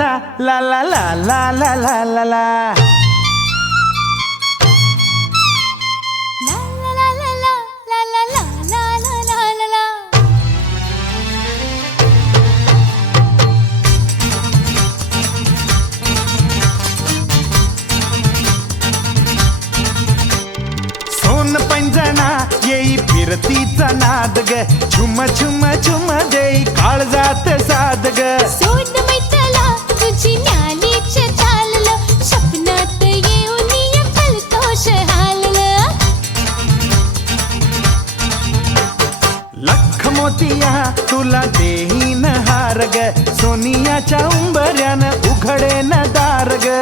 ला ला ला ला ला ला ला ला ला. सोन पैंजणा येई फिरतीचा नाद ग, झुम झुम झुम देई काळजात साद ग. सोड मैत्याला तुझी न्यालीच चाललं, स्वप्नात येऊन फलतोष हाललं. लख मोतिया तुला देईन हार ग, सोनियाच्या उंबऱ्यान उघडे न दार ग.